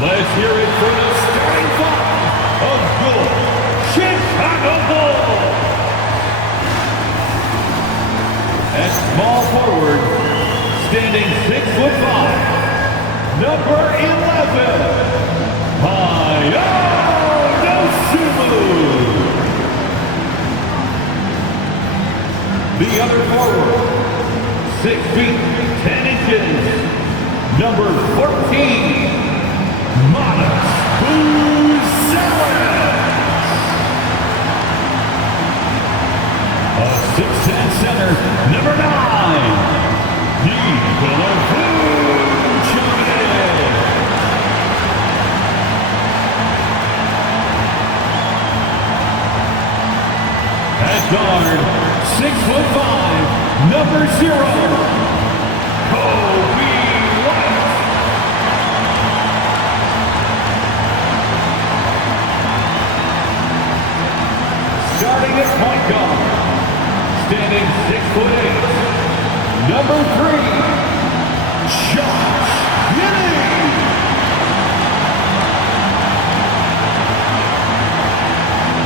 Let's hear it for the starting five of your Chicago Bulls. At small forward, standing 6'5", number 11, The other forward, 6 feet 10 inches, number 14, Manas Buzelis. A 6'10" center, number 9, At guard, 6'5", number 0, Kobe White. Starting at point guard, standing 6'8", number 3, Josh Giddey.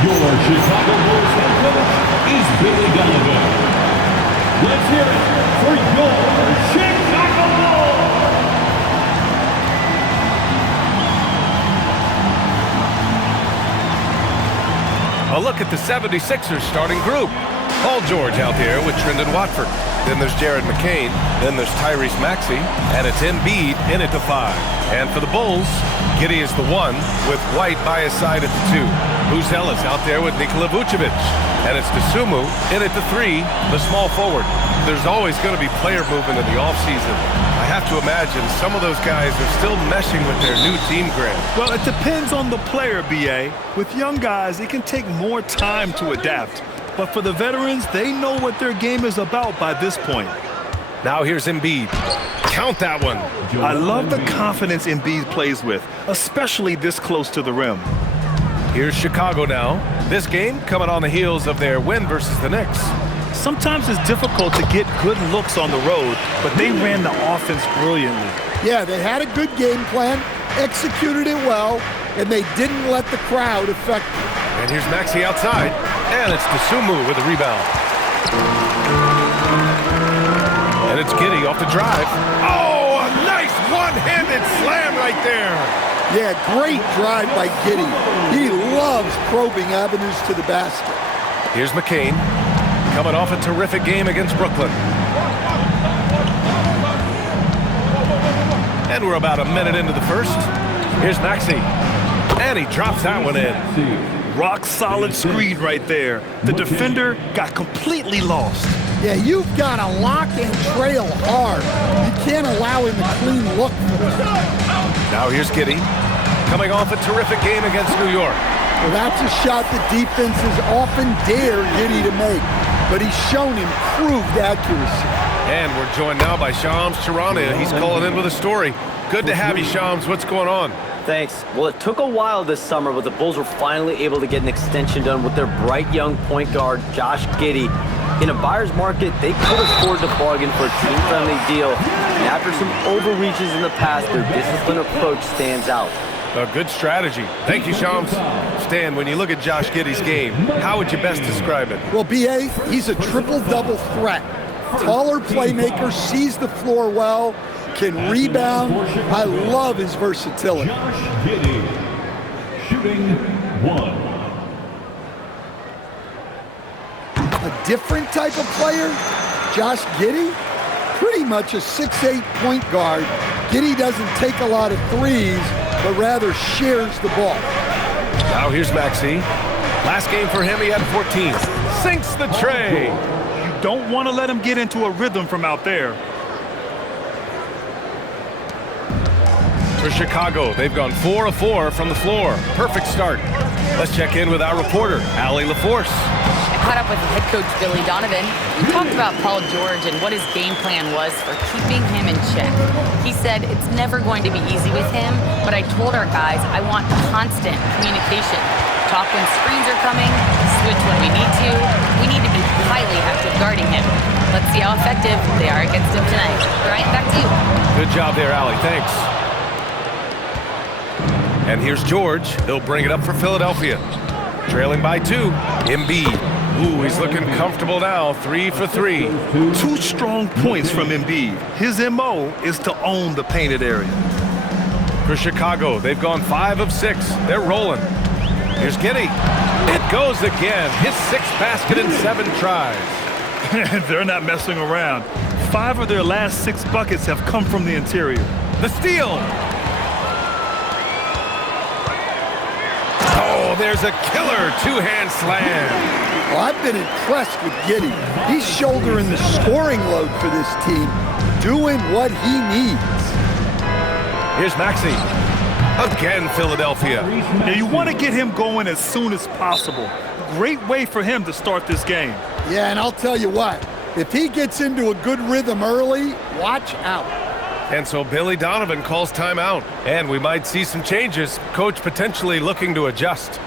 Your Chicago Bulls head coach is Billy Donovan. Let's hear it for your Chicago Bulls. A look at the 76ers starting group. Paul George out there with Trendon Watford. Then there's Jared McCain. Then there's Tyrese Maxey. And it's Embiid in at the 5. And for the Bulls, Giddey is the 1 with White by his side at the 2. Buzelis out there with Nikola Vucevic. And it's Dosunmu in at the 3, the small forward. There's always going to be player movement in the offseason. I have to imagine some of those guys are still meshing with their new team grant. Well, it depends on the player, B.A. With young guys, it can take more time to adapt. But for the veterans, they know what their game is about by this point. Now here's Embiid. Count that one. I love the confidence Embiid plays with, especially this close to the rim. Here's Chicago now. This game coming on the heels of their win versus the Knicks. Sometimes it's difficult to get good looks on the road, but they ran the offense brilliantly. Yeah, they had a good game plan, executed it well, and they didn't let the crowd affect them. And here's Maxey outside, and it's Dosunmu with the rebound. And it's Giddey off the drive. Oh, a nice one-handed slam right there. Yeah, great drive by Giddey. He loves probing avenues to the basket. Here's McCain, coming off a terrific game against Brooklyn. And we're about a minute into the first. Here's Maxey, and he drops that one in. Rock-solid screen right there. The defender got completely lost. Yeah, you've got to lock and trail hard. You can't allow him a clean look. Now here's Giddey, coming off a terrific game against New York. Well, that's a shot the defenses often dare Giddey to make, but he's shown improved accuracy. And we're joined now by Shams Charania. He's calling in with a story. Good to have you, Shams. What's going on? Thanks. Well, it took a while this summer, but the Bulls were finally able to get an extension done with their bright young point guard, Josh Giddey. In a buyer's market, they could afford to bargain for a team-friendly deal. And after some overreaches in the past, their disciplined approach stands out. A good strategy. Thank you, Shams. Stan, when you look at Josh Giddey's game, how would you best describe it? Well, B.A., he's a triple-double threat. Taller playmaker, sees the floor well, can rebound. I love his versatility. Josh Giddey, shooting 1. A different type of player, Josh Giddey, pretty much a 6'8" point guard. Giddey doesn't take a lot of threes, but rather shares the ball. Now here's Maxey. Last game for him, he had 14. Sinks the tray. You don't want to let him get into a rhythm from out there. For Chicago, they've gone 4 of 4 from the floor. Perfect start. Let's check in with our reporter, Allie LaForce. I caught up with head coach Billy Donovan. We talked about Paul George and what his game plan was for keeping him in check. He said it's never going to be easy with him, but I told our guys I want constant communication. Talk when screens are coming, switch when we need to. We need to be highly active guarding him. Let's see how effective they are against him tonight. Brian, back to you. Good job there, Allie. Thanks. And here's George. He'll bring it up for Philadelphia. Trailing by 2. Embiid. Ooh, he's looking comfortable now. 3 for 3. 2 strong points from Embiid. His MO is to own the painted area. For Chicago, they've gone 5 of 6. They're rolling. Here's Giddey. It goes again. His 6th basket in 7 tries. They're not messing around. 5 of their last 6 buckets have come from the interior. The steal. Oh, there's a killer 2-hand slam. Well, I've been impressed with Giddey. He's shouldering the scoring load for this team, doing what he needs. Here's Maxi. Again, Philadelphia. Now, you want to get him going as soon as possible. Great way for him to start this game. Yeah, and I'll tell you what, if he gets into a good rhythm early, watch out. And so Billy Donovan calls timeout. And we might see some changes. Coach potentially looking to adjust.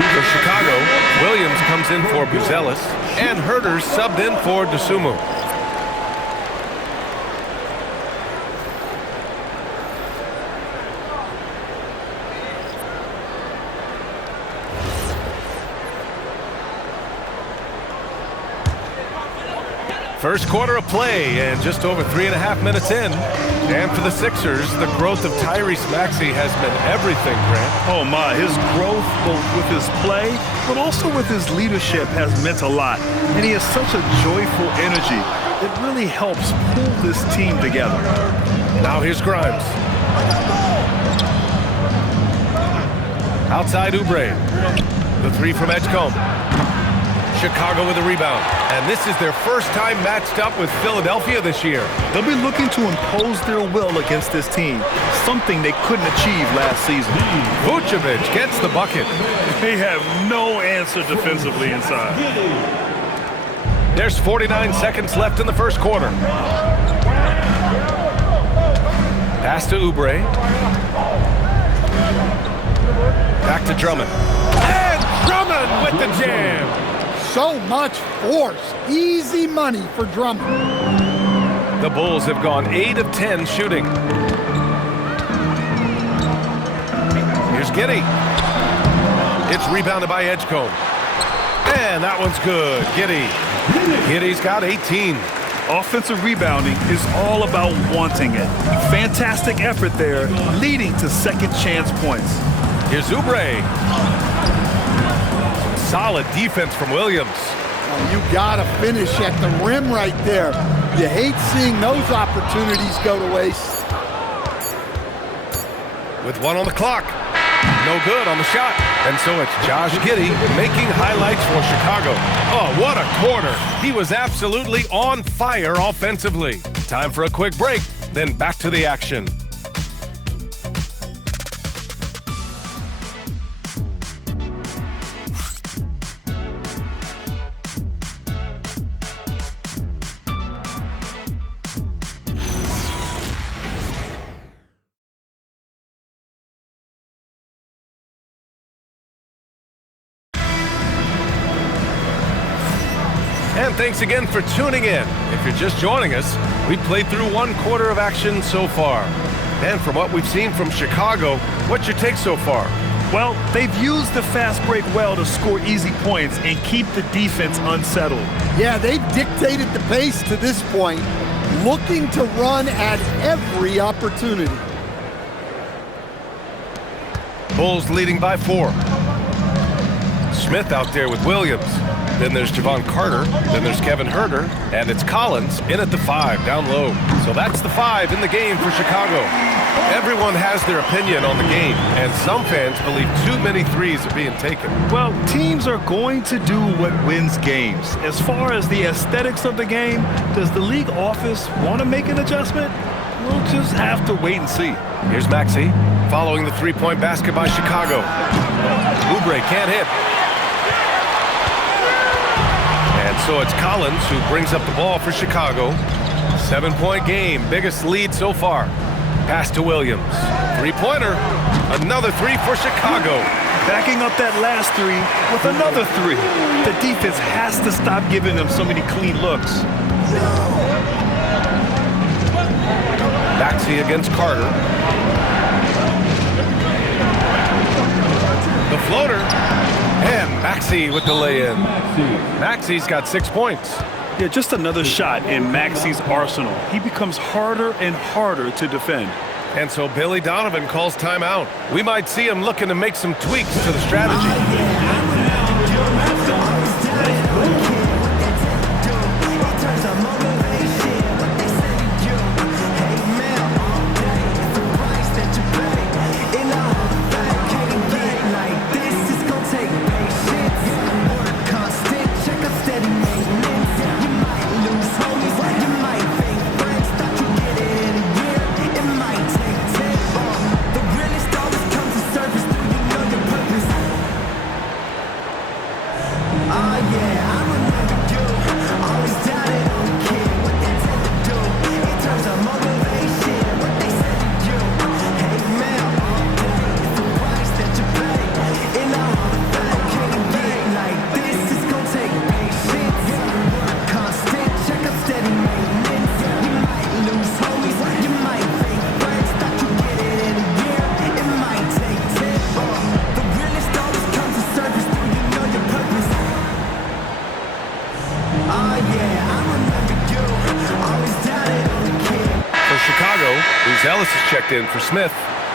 For Chicago, Williams comes in for Buzelis, and Herter's subbed in for Dosunmu. First quarter of play and just over 3.5 minutes in. And for the Sixers, the growth of Tyrese Maxey has been everything, Grant. Oh my, his growth both with his play, but also with his leadership has meant a lot. And he has such a joyful energy. It really helps pull this team together. Now here's Grimes. Outside Oubre. The 3 from Edgecombe. Chicago with a rebound. And this is their first time matched up with Philadelphia this year. They'll be looking to impose their will against this team, something they couldn't achieve last season. Vucevic gets the bucket. They have no answer defensively inside. There's 49 seconds left in the first quarter. Pass to Oubre. Back to Drummond. And Drummond with the jam. So much force. Easy money for Drummond. The Bulls have gone 8 of 10 shooting. Here's Giddey. It's rebounded by Edgecombe. And that one's good. Giddey's got 18. Offensive rebounding is all about wanting it. Fantastic effort there, leading to second chance points. Here's Oubre. Solid defense from Williams. Well, you gotta finish at the rim right there. You hate seeing those opportunities go to waste. With 1 on the clock. No good on the shot. And so it's Josh Giddey making highlights for Chicago. Oh, what a quarter. He was absolutely on fire offensively. Time for a quick break, then back to the action. And thanks again for tuning in. If you're just joining us, we've played through 1 quarter of action so far. And from what we've seen from Chicago, what's your take so far? Well, they've used the fast break well to score easy points and keep the defense unsettled. Yeah, they've dictated the pace to this point, looking to run at every opportunity. Bulls leading by 4. Smith out there with Williams. Then there's Javon Carter. Then there's Kevin Huerter. And it's Collins in at the 5, down low. So that's the 5 in the game for Chicago. Everyone has their opinion on the game, and some fans believe too many threes are being taken. Well, teams are going to do what wins games. As far as the aesthetics of the game, does the league office want to make an adjustment? We'll just have to wait and see. Here's Maxi following the three-point basket by Chicago. Oubre can't hit. And so it's Collins who brings up the ball for Chicago. 7-point game, biggest lead so far. Pass to Williams. Three-pointer. Another 3 for Chicago. Backing up that last 3 with another 3. The defense has to stop giving them so many clean looks. Maxi against Carter. The floater. And Maxi with the lay-in. Maxi's got 6 points. Yeah, just another shot in Maxi's arsenal. He becomes harder and harder to defend. And so Billy Donovan calls timeout. We might see him looking to make some tweaks to the strategy. Ellis is checked in for Smith.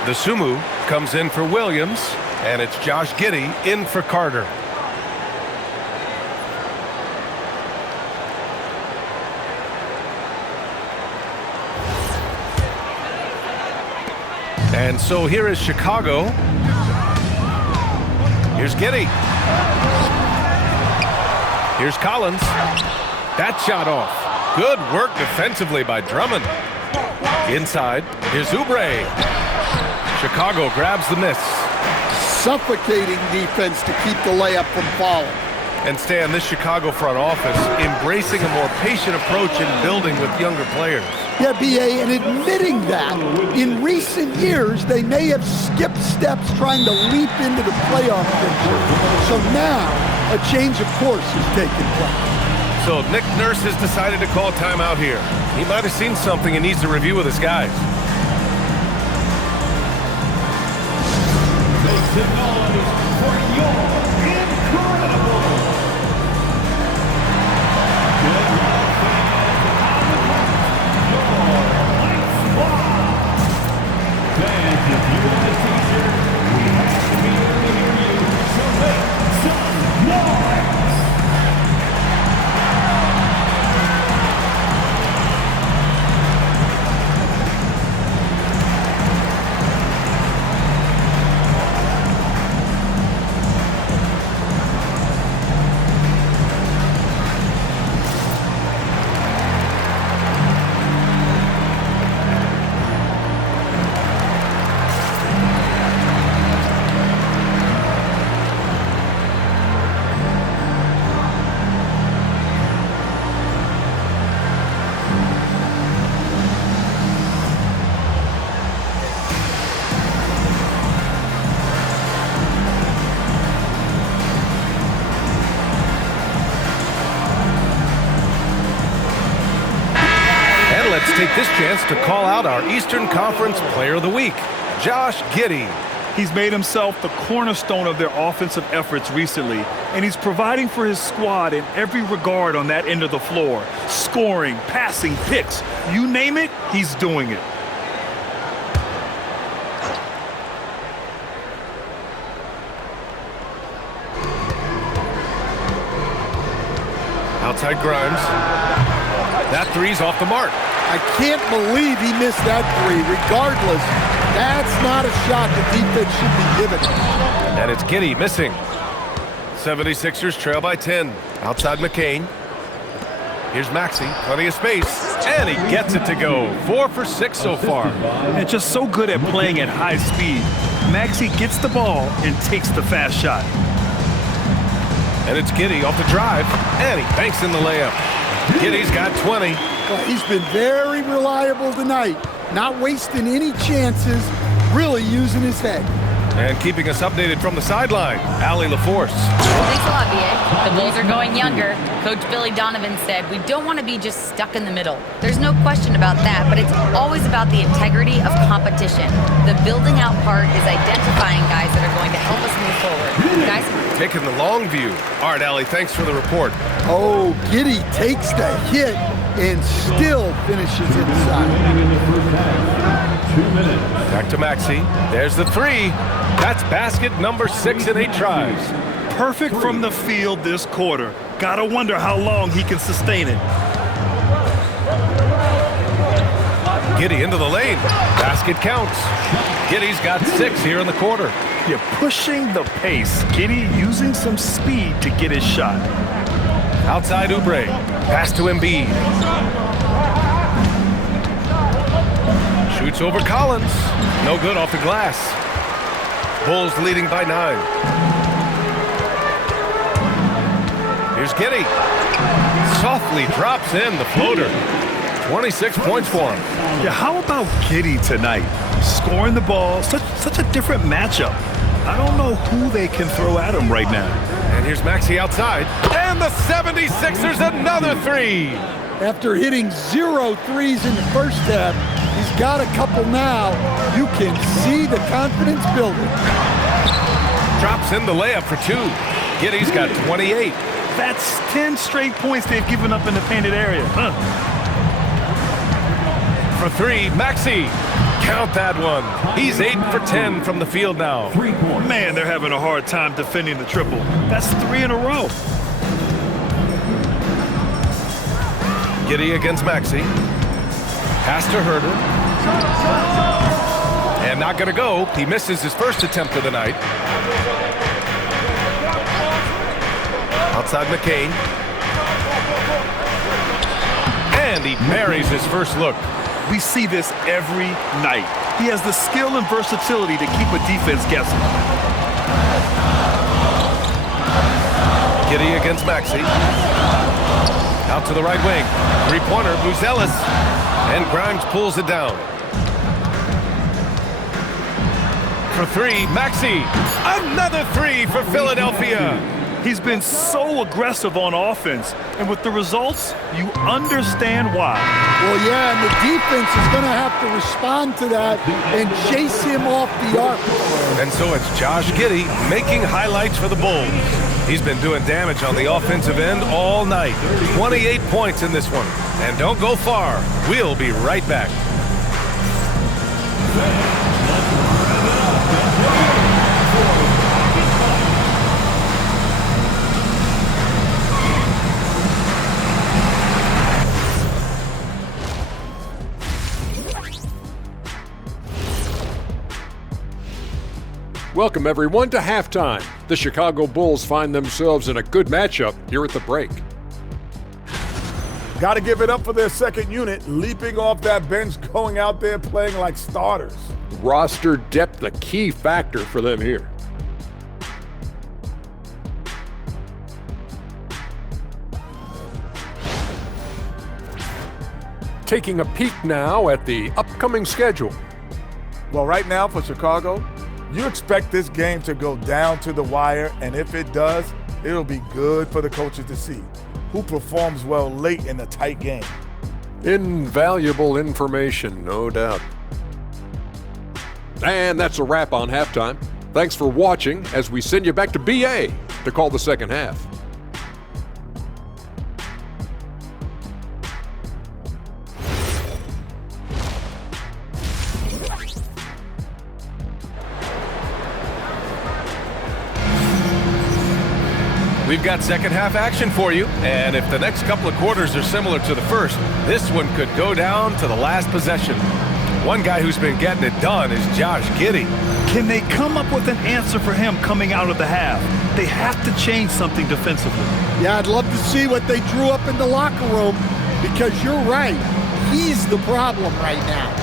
The Sumu comes in for Williams, and it's Josh Giddey in for Carter. And so here is Chicago. Here's Giddey. Here's Collins. That shot off. Good work defensively by Drummond. Inside, here's Oubre. Chicago grabs the miss. Suffocating defense to keep the layup from falling. And Stan, this Chicago front office embracing a more patient approach in building with younger players. Yeah, B.A., and admitting that in recent years, they may have skipped steps trying to leap into the playoff picture. So now, a change of course is taking place. So Nick Nurse has decided to call timeout here. He might have seen something and needs to review with his guys. Make some noise for your incredible. Good luck, fans. Your Light Squad. Fans, if you want a t-shirt, we have to be able to hear you. So make some noise. Let's take this chance to call out our Eastern Conference Player of the Week, Josh Giddey. He's made himself the cornerstone of their offensive efforts recently, and he's providing for his squad in every regard on that end of the floor. Scoring, passing, picks, you name it, he's doing it. Outside Grimes. That three's off the mark. I can't believe he missed that three. Regardless, that's not a shot the defense should be giving. And it's Giddey missing. 76ers trail by 10. Outside McCain. Here's Maxi, plenty of space, and he gets it to go. 4 for 6 so far. And just so good at playing at high speed. Maxi gets the ball and takes the fast shot. And it's Giddey off the drive, and he banks in the layup. Giddey's got 20. Well, he's been very reliable tonight, not wasting any chances, really using his head. And keeping us updated from the sideline, Allie LaForce. Thanks a lot, B.A. The Bulls are going younger. Coach Billy Donovan said, we don't want to be just stuck in the middle. There's no question about that, but it's always about the integrity of competition. The building out part is identifying guys that are going to help us move forward. Guys? Taking the long view. All right, Allie, thanks for the report. Oh, Giddey takes the hit and still finishes inside. In the first half, 2 minutes. Back to Maxi. There's the three. That's basket number 6 in 8 tries. Perfect from the field this quarter. Gotta wonder how long he can sustain it. Giddey into the lane. Basket counts. Giddey's got 6 here in the quarter. You're pushing the pace. Giddey using some speed to get his shot. Outside Oubre. Pass to Embiid. Shoots over Collins. No good off the glass. Bulls leading by 9. Here's Giddey. Softly drops in the floater. 26 points for him. Yeah, how about Giddey tonight? Scoring the ball, such a different matchup. I don't know who they can throw at him right now. And here's Maxi outside. And the 76ers another three. After hitting 0 threes in the first half, he's got a couple now. You can see the confidence building. Drops in the layup for 2. Giddey's got 28. That's 10 straight points they've given up in the painted area. For 3, Maxi. Count that one. He's 8 for 10 from the field now. Man, they're having a hard time defending the triple. That's 3 in a row. Giddey against Maxi. Pass to Herter. And not going to go. He misses his first attempt of the night. Outside McCain. And he buries his first look. We see this every night. He has the skill and versatility to keep a defense guessing. Giddey against Maxi. Out to the right wing. Three-pointer, Buzelis. And Grimes pulls it down. For 3, Maxi. Another 3 for Philadelphia. He's been so aggressive on offense, and with the results, you understand why. Well, yeah, and the defense is going to have to respond to that and chase him off the arc. And so it's Josh Giddey making highlights for the Bulls. He's been doing damage on the offensive end all night. 28 points in this one. And don't go far. We'll be right back. Welcome, everyone, to halftime. The Chicago Bulls find themselves in a good matchup here at the break. Got to give it up for their second unit, leaping off that bench, going out there playing like starters. Roster depth, a key factor for them here. Taking a peek now at the upcoming schedule. Well, right now for Chicago, you expect this game to go down to the wire, and if it does, it'll be good for the coaches to see who performs well late in a tight game. Invaluable information, no doubt. And that's a wrap on halftime. Thanks for watching as we send you back to BA to call the second half. We've got second half action for you, and if the next couple of quarters are similar to the first, this one could go down to the last possession. One guy who's been getting it done is Josh Giddey. Can they come up with an answer for him coming out of the half? They have to change something defensively. Yeah, I'd love to see what they drew up in the locker room, because you're right. He's the problem right now.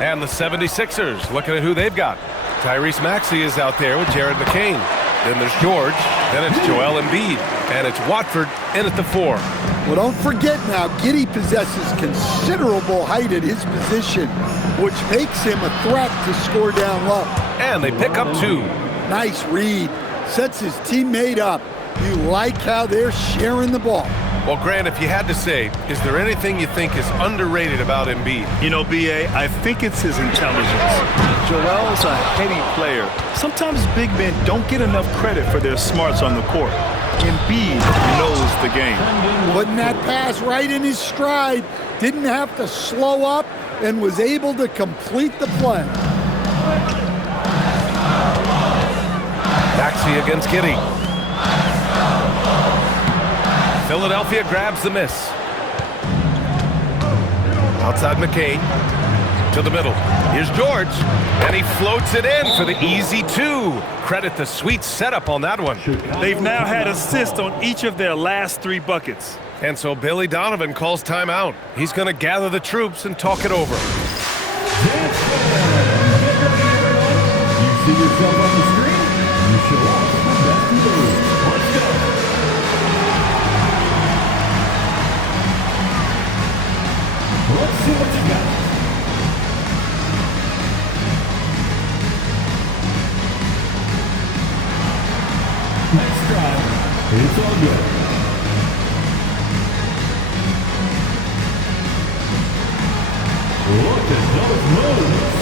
And the 76ers looking at who they've got. Tyrese Maxey is out there with Jared McCain. Then there's George. Then it's Joel Embiid. And it's Watford in at the 4. Well, don't forget now, Giddey possesses considerable height at his position, which makes him a threat to score down low. And they pick up 2. Nice read. Sets his teammate up. You like how they're sharing the ball. Well, Grant, if you had to say, is there anything you think is underrated about Embiid? You know, B.A., I think it's his intelligence. Joel's a heady player. Sometimes big men don't get enough credit for their smarts on the court. Embiid knows the game. Putting that pass right in his stride, didn't have to slow up, and was able to complete the play. Maxey against Giddey. Philadelphia grabs the miss. Outside McCain. To the middle. Here's George. And he floats it in for the easy 2. Credit the sweet setup on that one. They've now had assists on each of their last 3 buckets. And so Billy Donovan calls timeout. He's going to gather the troops and talk it over. You see yourself on the screen? You should watch the best of those. Let's go. Let's see what you got. Next drive, it's all good. Look at those moves.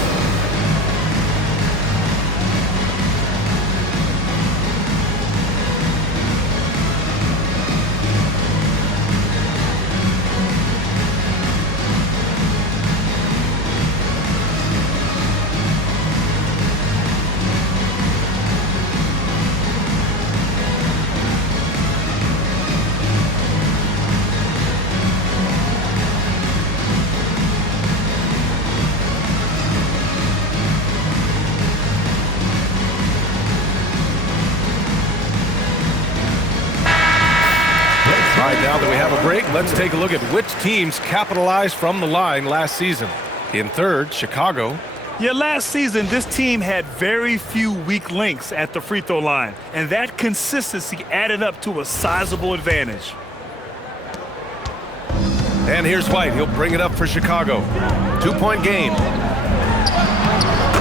All right, now that we have a break, let's take a look at which teams capitalized from the line last season. In third, Chicago. Yeah, last season, this team had very few weak links at the free throw line, and that consistency added up to a sizable advantage. And here's White. He'll bring it up for Chicago. 2-point game.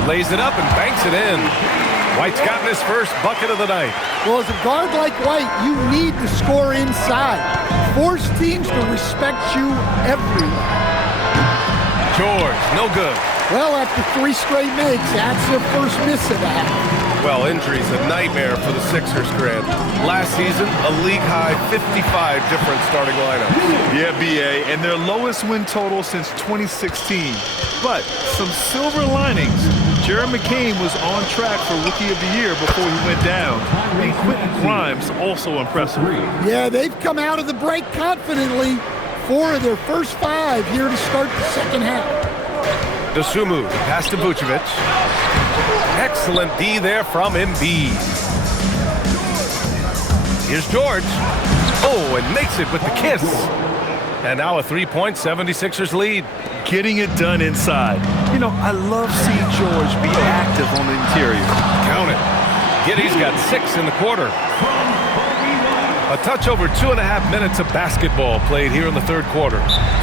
Lays it up and banks it in. White's gotten his first bucket of the night. Well, as a guard like White, you need to score inside. Force teams to respect you everywhere. George, no good. Well, after 3 straight makes, that's their first miss of the half. Well, injury's a nightmare for the Sixers, Grant. Last season, a league-high 55 different starting lineups. Yeah, B.A., and their lowest win total since 2016. But some silver linings. Jared McCain was on track for Rookie of the Year before he went down. And Quentin Grimes also impressive. Yeah, they've come out of the break confidently. 4 of their first 5 here to start the second half. Dosunmu, pass to Vucevic. Excellent D there from Embiid. Here's George. Oh, and makes it with the kiss. And now a 3-point 76ers lead. Getting it done inside. You know, I love seeing George be active on the interior. Count it. Giddey's got 6 in the quarter. A touch over 2.5 minutes of basketball played here in the third quarter.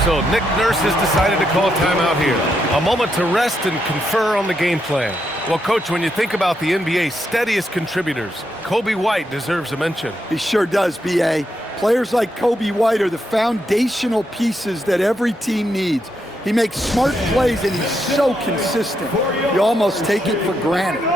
So Nick Nurse has decided to call timeout here. A moment to rest and confer on the game plan. Well, Coach, when you think about the NBA's steadiest contributors, Kobe White deserves a mention. He sure does, B.A. Players like Kobe White are the foundational pieces that every team needs. He makes smart plays, and he's so consistent. You almost take it for granted.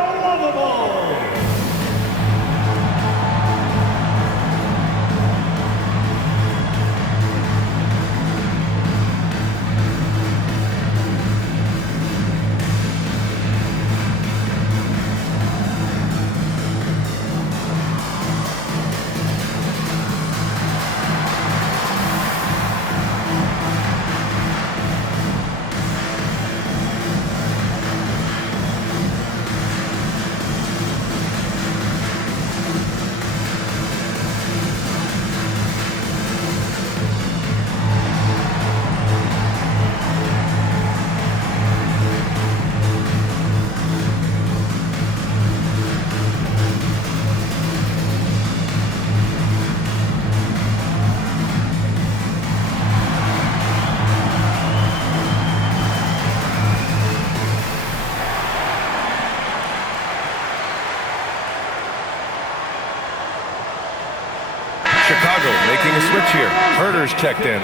Chicago making a switch here. Herder's checked in.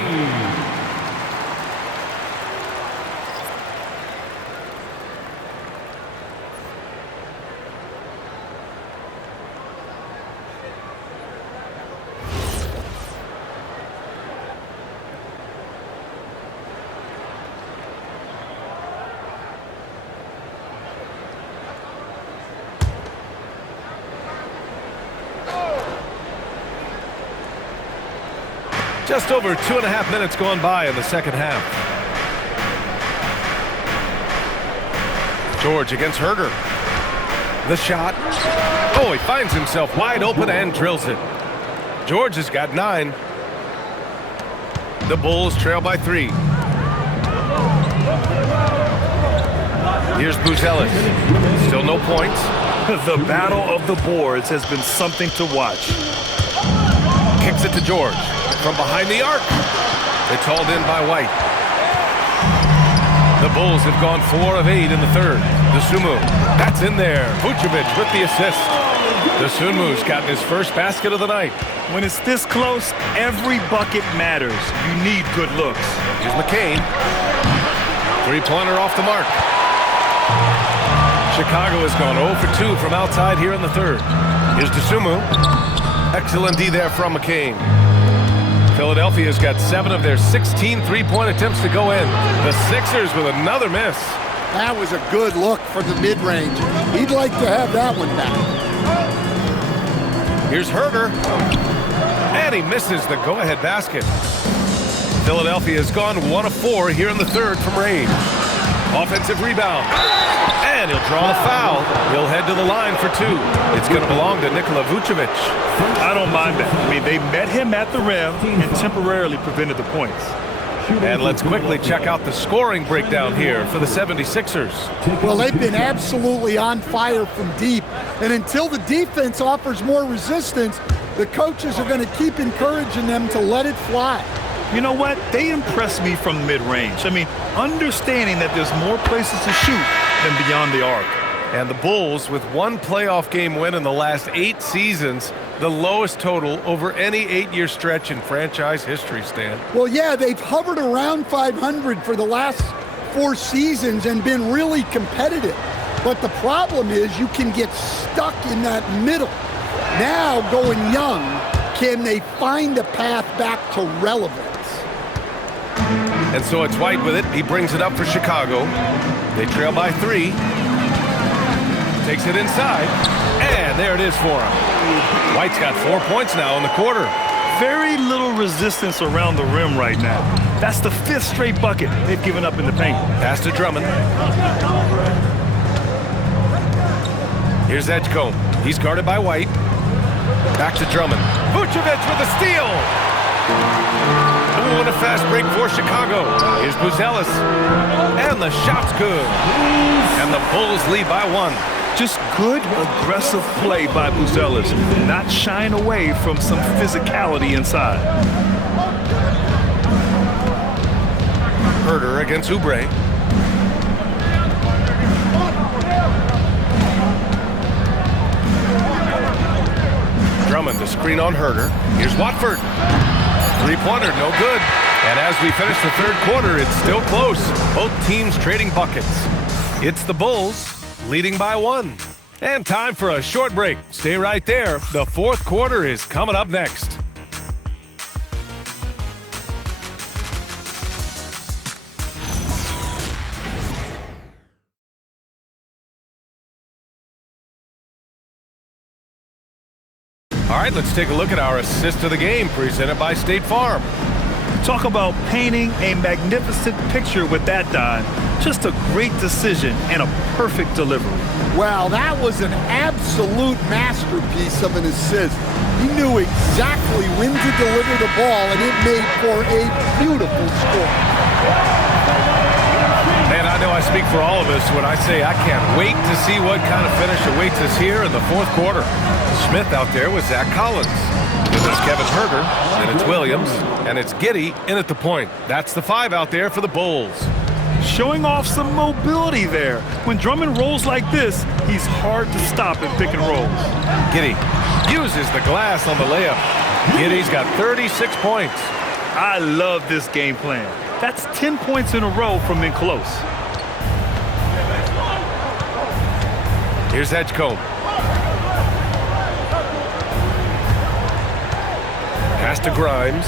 Just over 2.5 minutes gone by in the second half. George against Herder. The shot. Oh, he finds himself wide open and drills it. George has got 9. The Bulls trail by 3. Here's Buzelis. Still no points. The battle of the boards has been something to watch. Kicks it to George. From behind the arc. It's hauled in by White. The Bulls have gone 4 of 8 in the third. Dosunmu. That's in there. Vucevic with the assist. Dosunmu's gotten his first basket of the night. When it's this close, every bucket matters. You need good looks. Here's McCain. Three-pointer off the mark. Chicago has gone 0 for 2 from outside here in the third. Here's Dosunmu. Excellent D there from McCain. Philadelphia's got 7 of their 16 three-point attempts to go in. The Sixers with another miss. That was a good look for the mid-range. He'd like to have that one back. Here's Herder. And he misses the go-ahead basket. Philadelphia's gone 1 of 4 here in the third from range. Offensive rebound. And he'll draw a foul. He'll head to the line for 2. It's going to belong to Nikola Vucevic. I don't mind that. I mean, they met him at the rim and temporarily prevented the points. And let's quickly check out the scoring breakdown here for the 76ers. Well, they've been absolutely on fire from deep. And until the defense offers more resistance, the coaches are going to keep encouraging them to let it fly. You know what? They impress me from mid-range. I mean, understanding that there's more places to shoot than beyond the arc. And the Bulls, with 1 playoff game win in the last 8 seasons, the lowest total over any 8-year stretch in franchise history, Stan. Well, yeah, they've hovered around 500 for the last 4 seasons and been really competitive. But the problem is you can get stuck in that middle. Now, going young, can they find a path back to relevance? And so it's White with it. He brings it up for Chicago. They trail by 3. Takes it inside. And there it is for him. White's got 4 points now in the quarter. Very little resistance around the rim right now. That's the 5th straight bucket they've given up in the paint. Pass to Drummond. Here's Edgecombe. He's guarded by White. Back to Drummond. Vucevic with a steal. Ooh, and a fast break for Chicago. Here's Buzelis. And the shot's good. And the Bulls lead by 1. Just good, aggressive play by Buzelis. Not shying away from some physicality inside. Herder against Oubre. Drummond to screen on Herder. Here's Watford. Three-pointer, no good. And as we finish the third quarter, it's still close. Both teams trading buckets. It's the Bulls leading by 1. And time for a short break. Stay right there. The fourth quarter is coming up next. All right, let's take a look at our assist of the game presented by State Farm. Talk about painting a magnificent picture with that dime. Just a great decision and a perfect delivery. Wow, that was an absolute masterpiece of an assist. He knew exactly when to deliver the ball, and it made for a beautiful score. Man, I know I speak for all of us when I say I can't wait to see what kind of finish awaits us here in the fourth quarter. Smith out there with Zach Collins. Then it's Kevin Herder, then it's Williams, and it's Giddey in at the point. That's the 5 out there for the Bulls. Showing off some mobility there. When Drummond rolls like this, he's hard to stop in pick and rolls. Giddey uses the glass on the layup. Giddey's got 36 points. I love this game plan. That's 10 points in a row from in close. Here's Edgecombe. Pass to Grimes.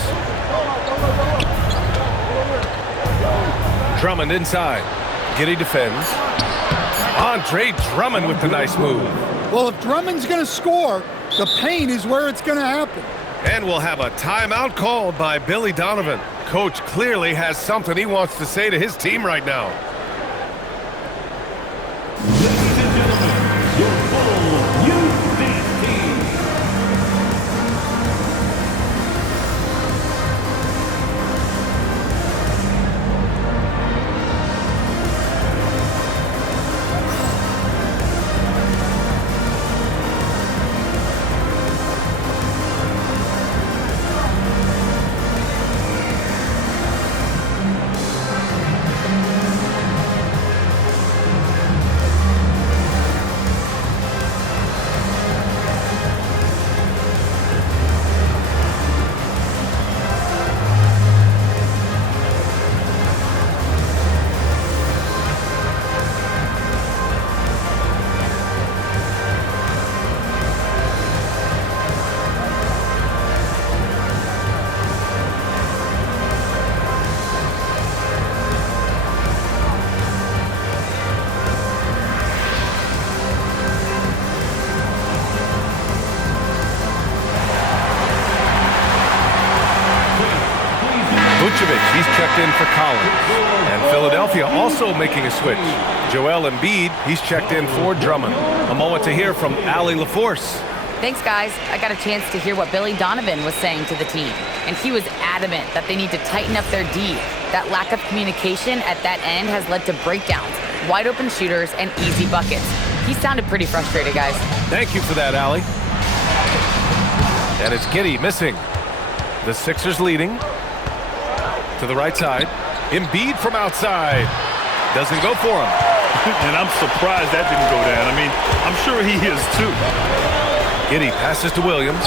Drummond inside. Giddey defends. Andre Drummond with the nice move. Well, if Drummond's going to score, the paint is where it's going to happen. And we'll have a timeout called by Billy Donovan. Coach clearly has something he wants to say to his team right now. Ladies and gentlemen, your full youth dance team. He's checked in for Collins. And Philadelphia also making a switch. Joel Embiid, he's checked in for Drummond. A moment to hear from Allie LaForce. Thanks, guys. I got a chance to hear what Billy Donovan was saying to the team. And he was adamant that they need to tighten up their D. That lack of communication at that end has led to breakdowns, wide open shooters, and easy buckets. He sounded pretty frustrated, guys. Thank you for that, Allie. And it's Giddey missing. The Sixers leading. To the right side. Embiid from outside. Doesn't go for him. And I'm surprised that didn't go down. I mean, I'm sure he is too. Giddey passes to Williams.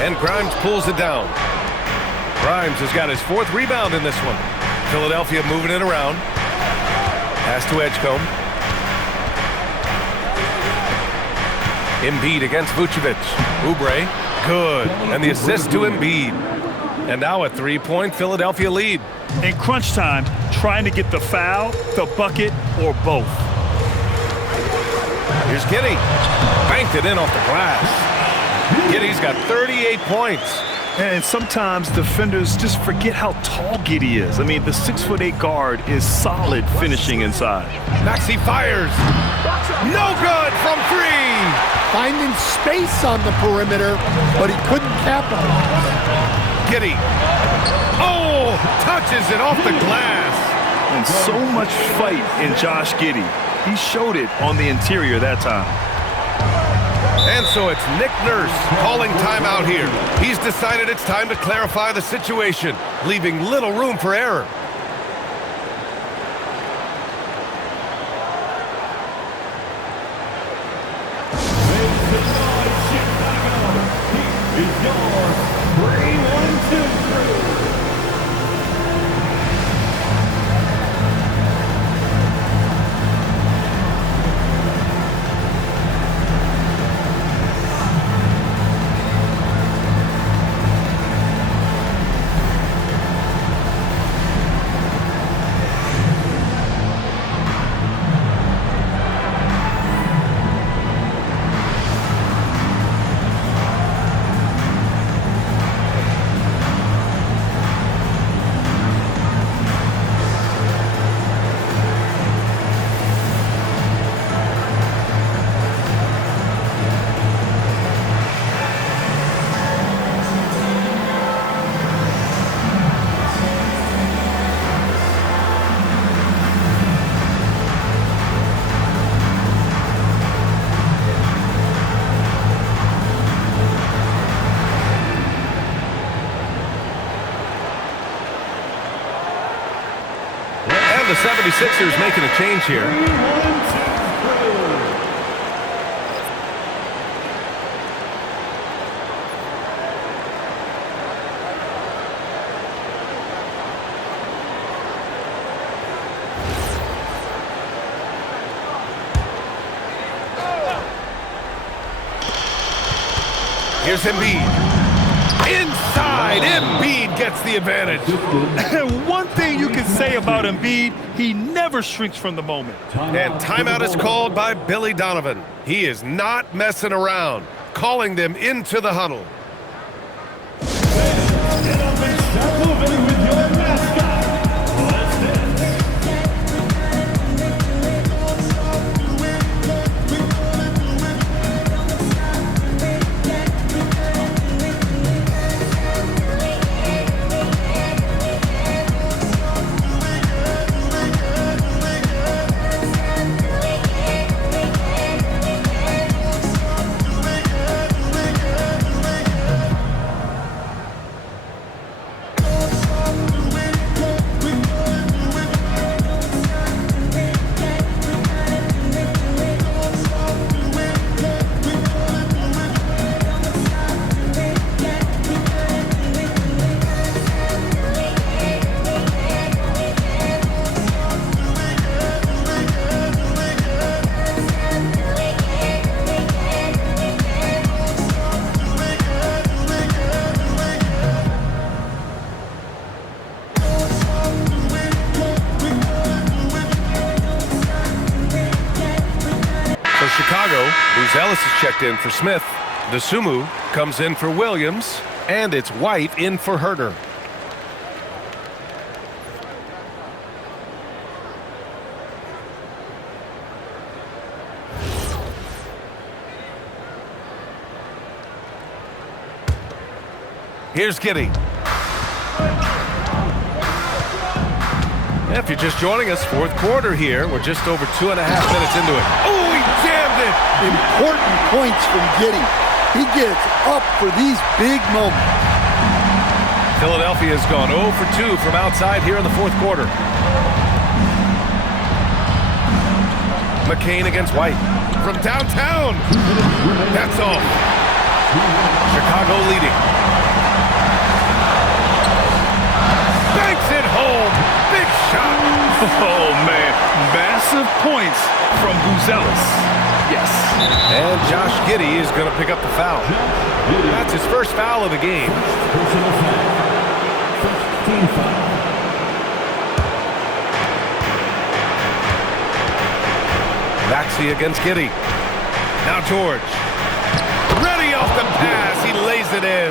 And Grimes pulls it down. Grimes has got his 4th rebound in this one. Philadelphia moving it around. Pass to Edgecombe. Embiid against Vucevic. Oubre, good. And the assist to Embiid. And now a 3-point Philadelphia lead. In crunch time, trying to get the foul, the bucket, or both. Here's Giddey. Banked it in off the glass. Giddey's got 38 points. And sometimes defenders just forget how tall Giddey is. I mean, the 6'8" guard is solid finishing inside. Maxi fires. No good from 3. Finding space on the perimeter, but he couldn't capitalize. Giddey. Oh, touches it off the glass. And so much fight in Josh Giddey. He showed it on the interior that time. And so it's Nick Nurse calling timeout here. He's decided it's time to clarify the situation, leaving little room for error. is your 3-1-2 crew. The 76ers making a change here. 3-1-2 crew. Here's Embiid. Inside, Embiid gets the advantage. One thing you can say about Embiid, he never shrinks from the moment. And timeout is called by Billy Donovan. He is not messing around, calling them into the huddle. Get up and start moving with your mascot. Let's dance. Chicago, Buzelis is checked in for Smith. Dosunmu comes in for Williams, and it's White in for Herter. Here's Giddey. If you're just joining us, fourth quarter here. We're just over 2.5 minutes into it. Oh, he jammed it! Important points from Giddey. He gets up for these big moments. Philadelphia has gone 0 for 2 from outside here in the fourth quarter. McCain against White. From downtown. That's all. Chicago leading. Banks it home. Big shot. Oh, man. Massive points from Buzelis. Yes. And Josh Giddey is going to pick up the foul. That's his first foul of the game. Personal foul. First team foul. Maxi against Giddey. Now George. Ready off the pass. He lays it in.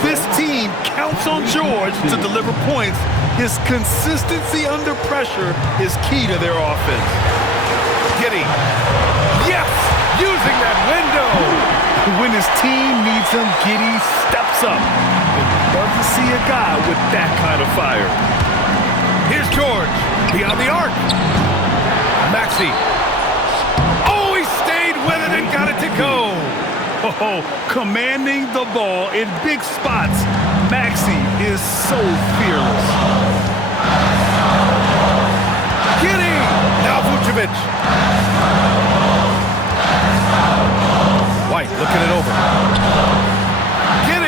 This team counts on George to deliver points. His consistency under pressure is key to their offense. Giddey. Yes! Using that window. When his team needs him, Giddey steps up. Love to see a guy with that kind of fire. Here's George. Beyond the arc. Maxi. Oh, he stayed with it and got it to go. Oh, commanding the ball in big spots. Maxi is so fearless. Giddey! Now Vucevic. White looking it over. Giddey!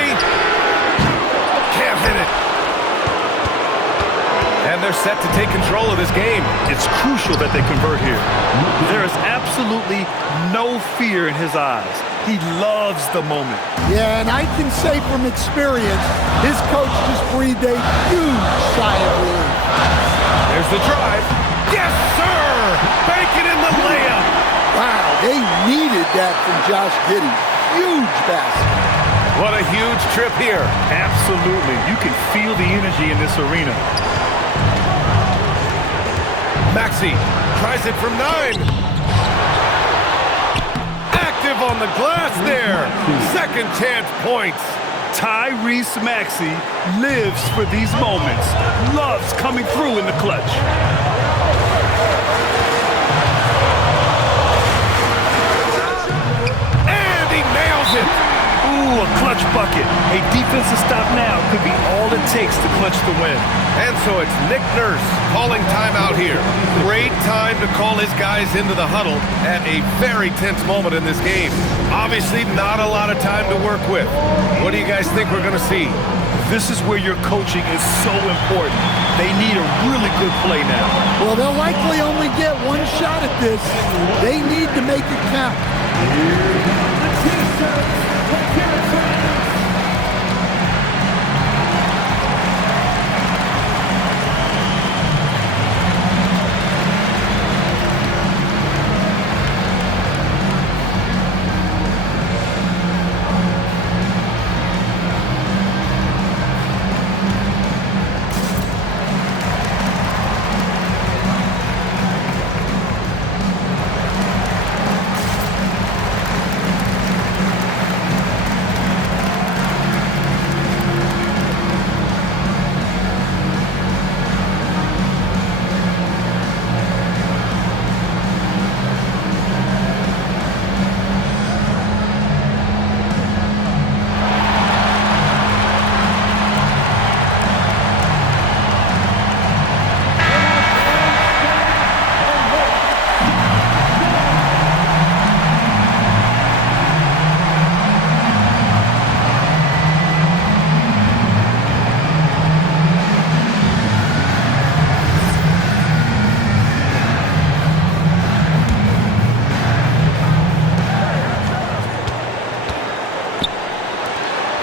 set to take control of this game. It's crucial that they convert here. There is absolutely no fear in his eyes. He loves the moment. Yeah, and I can say from experience, his coach just breathed a huge sigh of relief. There's the drive. Yes, sir! Bank it in the layup. Wow, they needed that from Josh Giddey. Huge basket. What a huge trip here. Absolutely. You can feel the energy in this arena. Maxi tries it from 9. Active on the glass there. Second chance points. Tyrese Maxi lives for these moments. Loves coming through in the clutch. And he nails it. Ooh, a clutch bucket. A defensive stop now could be all it takes to clutch the win. And so it's Nick Nurse calling timeout here. Great time to call his guys into the huddle at a very tense moment in this game. Obviously, not a lot of time to work with. What do you guys think we're going to see? This is where your coaching is so important. They need a really good play now. Well, they'll likely only get one shot at this. They need to make it count.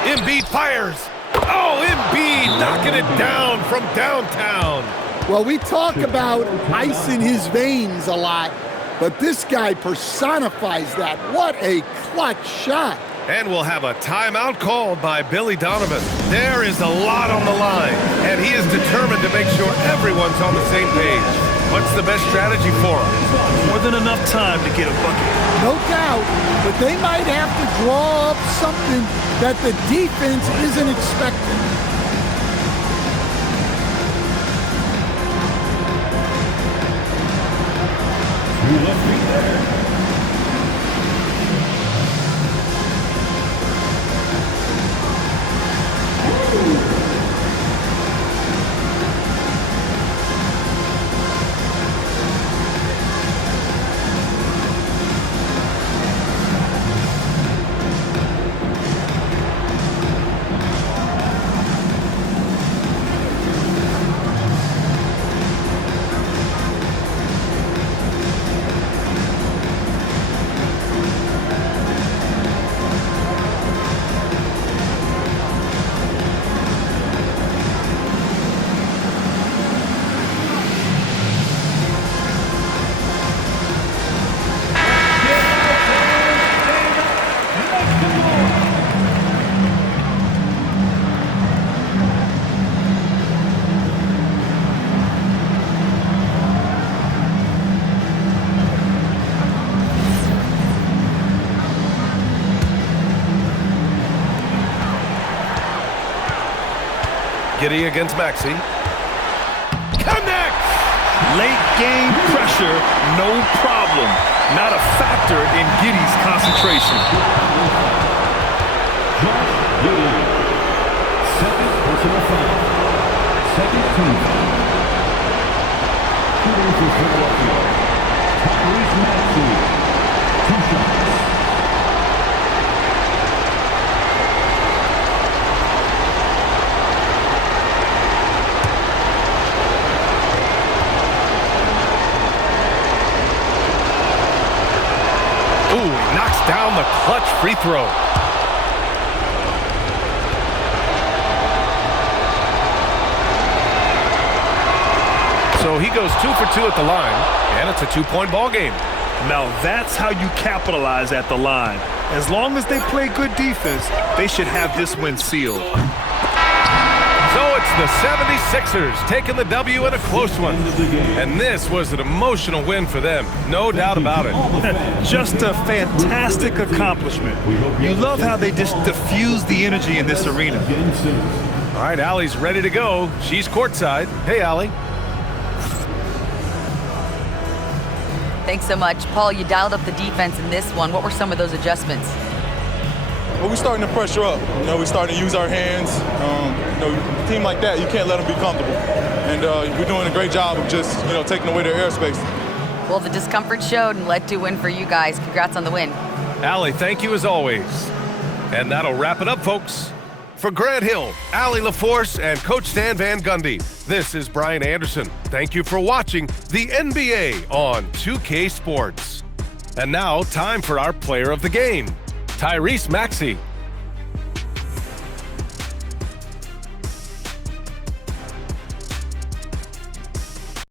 Embiid fires. Oh, Embiid knocking it down from downtown. Well, we talk about ice in his veins a lot, but this guy personifies that. What a clutch shot. And we'll have a timeout called by Billy Donovan. There is a lot on the line, and he is determined to make sure everyone's on the same page. What's the best strategy for him? More than enough time to get a bucket. No doubt, but they might have to draw up something that the defense isn't expecting. Giddey against Maxi. Connects! Late game pressure, no problem. Not a factor in Giddey's concentration. Josh Giddey. Second personal foul. Second team foul. Shooting for Philadelphia. Tyrese Maxi. 2 shots. down the clutch free throw. So he goes 2 for 2 at the line, and it's a 2-point ball game. Now that's how you capitalize at the line. As long as they play good defense, they should have this win sealed. So it's the 76ers taking the W in a close one. And this was an emotional win for them, no doubt about it. Just a fantastic accomplishment. You love how they just diffuse the energy in this arena. All right, Allie's ready to go. She's courtside. Hey, Allie. Thanks so much. Paul, you dialed up the defense in this one. What were some of those adjustments? Well, we're starting to pressure up. We're starting to use our hands. A team like that, you can't let them be comfortable. And we're doing a great job of just, taking away their airspace. Well, the discomfort showed and led to a win for you guys. Congrats on the win. Allie, thank you as always. And that'll wrap it up, folks. For Grant Hill, Allie LaForce, and Coach Stan Van Gundy, this is Brian Anderson. Thank you for watching the NBA on 2K Sports. And now, time for our player of the game, Tyrese Maxey.